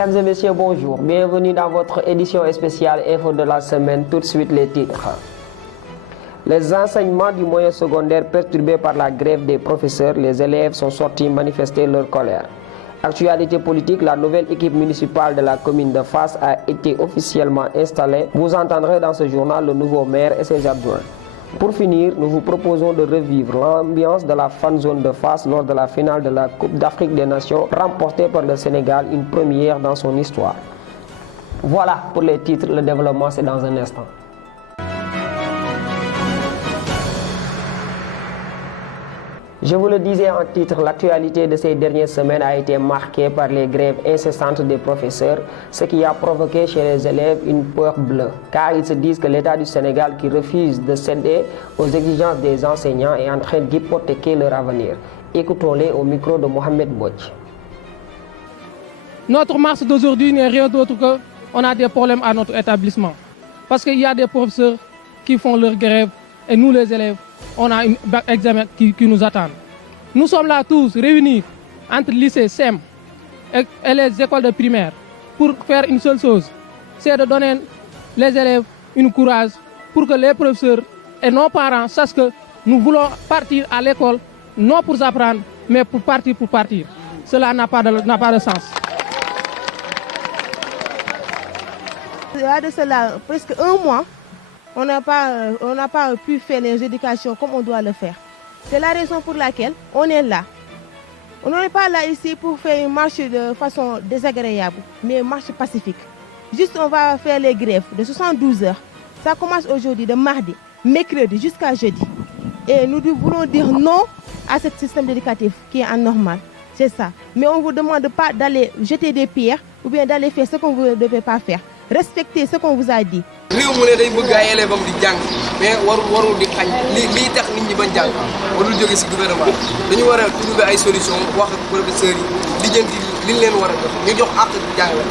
Mesdames et messieurs, bonjour. Bienvenue dans votre édition spéciale Info de la semaine. Tout de suite les titres. Les enseignements du moyen secondaire perturbés par la grève des professeurs, les élèves sont sortis manifester leur colère. Actualité politique, la nouvelle équipe municipale de la commune de Fass a été officiellement installée. Vous entendrez dans ce journal le nouveau maire et ses adjoints. Pour finir, nous vous proposons de revivre l'ambiance de la fan zone de Fass lors de la finale de la Coupe d'Afrique des Nations remportée par le Sénégal, une première dans son histoire. Voilà pour les titres, le développement c'est dans un instant. Je vous le disais en titre, l'actualité de ces dernières semaines a été marquée par les grèves incessantes des professeurs, ce qui a provoqué chez les élèves une peur bleue, car ils se disent que l'État du Sénégal, qui refuse de céder aux exigences des enseignants, est en train d'hypothéquer leur avenir. Écoutons-les au micro de Mohamed Bouch. Notre marche d'aujourd'hui n'est rien d'autre que on a des problèmes à notre établissement. Parce qu'il y a des professeurs qui font leur grève et nous les élèves, on a un examen qui nous attend. Nous sommes là tous réunis entre lycée, SEM et les écoles de primaire pour faire une seule chose, c'est de donner les élèves une courage pour que les professeurs et nos parents sachent que nous voulons partir à l'école, non pour apprendre, mais pour partir. Cela n'a pas de sens. Il y a de cela presque un mois, on n'a pas pu faire les éducations comme on doit le faire. C'est la raison pour laquelle on est là. On n'est pas là ici pour faire une marche de façon désagréable, mais une marche pacifique. Juste on va faire les grèves de 72 heures. Ça commence aujourd'hui, de mardi, mercredi jusqu'à jeudi. Et nous voulons dire non à ce système éducatif qui est anormal. C'est ça. Mais on ne vous demande pas d'aller jeter des pierres ou bien d'aller faire ce qu'on ne devait pas faire. Respectez ce qu'on vous a dit. réew mu ne day bëgg ay élèves am di jàng mais warul di xañ lii tax nit ñi bañ jàng warul jóge ci gouvernement dañu war a trouver ay solution wax ak professeurs yi lijjanti liñ leen war a jox ñu jox àq jàngale.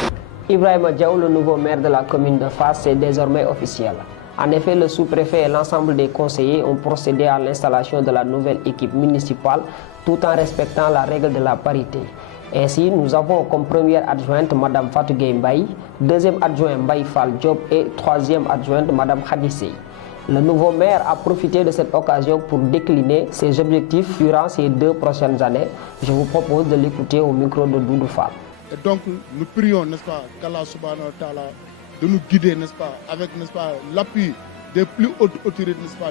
Ibrahima Diaw, le nouveau maire de la commune de Fass, c'est désormais officiel. En effet, le sous-préfet et l'ensemble des conseillers ont procédé à l'installation de la nouvelle équipe municipale tout en respectant la règle de la parité. Ainsi, nous avons comme première adjointe Mme Fatou Gueye Mbaye, deuxième adjoint Mbaye Fall Diop et troisième adjointe Mme Khady Sey. Le nouveau maire a profité de cette occasion pour décliner ses objectifs durant ces 2 prochaines années. Je vous propose de l'écouter au micro de Doudou Fall. Et donc, nous prions, n'est-ce pas, qu'Allah subhanahu wa ta'ala de nous guider, n'est-ce pas, avec, n'est-ce pas, l'appui des plus hautes autorités, n'est-ce pas,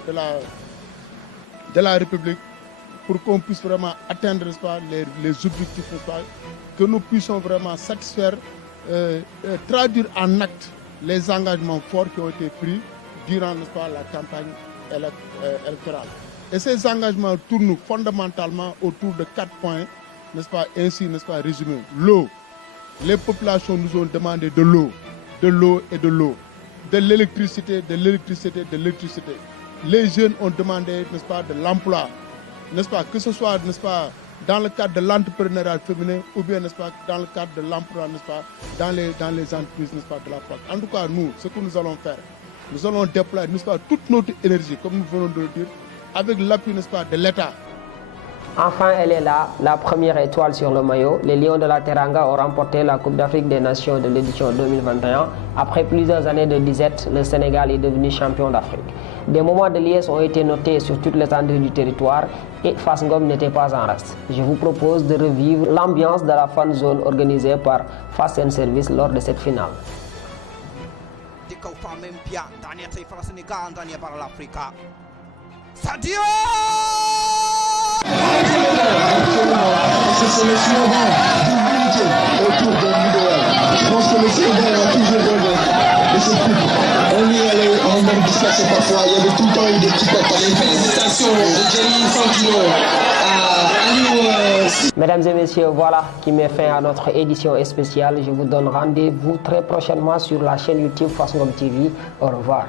de la République, pour qu'on puisse vraiment atteindre, n'est-ce pas, les objectifs, n'est-ce pas, que nous puissions vraiment satisfaire, traduire en actes les engagements forts qui ont été pris durant, n'est-ce pas, la campagne électorale. Et ces engagements tournent fondamentalement autour de 4 points, n'est-ce pas, ainsi, n'est-ce pas, résumés. L'eau. Les populations nous ont demandé de l'eau et de l'eau, de l'électricité, Les jeunes ont demandé, n'est-ce pas, de l'emploi. N'est-ce pas, que ce soit, n'est-ce pas, dans le cadre de l'entrepreneuriat féminin ou bien, n'est-ce pas, dans le cadre de l'emploi, n'est-ce pas, dans les entreprises, n'est-ce pas, de la France. En tout cas, nous, ce que nous allons faire, nous allons déployer, n'est-ce pas, toute notre énergie, comme nous venons de le dire, avec l'appui, n'est-ce pas, de l'État. Enfin, elle est là, la première étoile sur le maillot. Les Lions de la Teranga ont remporté la Coupe d'Afrique des Nations de l'édition 2021. Après plusieurs années de disette, le Sénégal est devenu champion d'Afrique. Des moments de liesse ont été notés sur toute l'étendue du territoire et Fass Ngom n'était pas en reste. Je vous propose de revivre l'ambiance de la fan zone organisée par Fass & Service lors de cette finale. Sadio! C'est le slogan d'unité autour de l'idéal. Je pense que le Sénégal a toujours donné de ce coup. On y allait, on même dispersé parfois. Il y avait tout le temps eu des petits copains. Félicitations au Jerry Infantino. Mesdames et messieurs, voilà qui met fin à notre édition spéciale. Je vous donne rendez-vous très prochainement sur la chaîne YouTube Fass Ngom TV. Au revoir.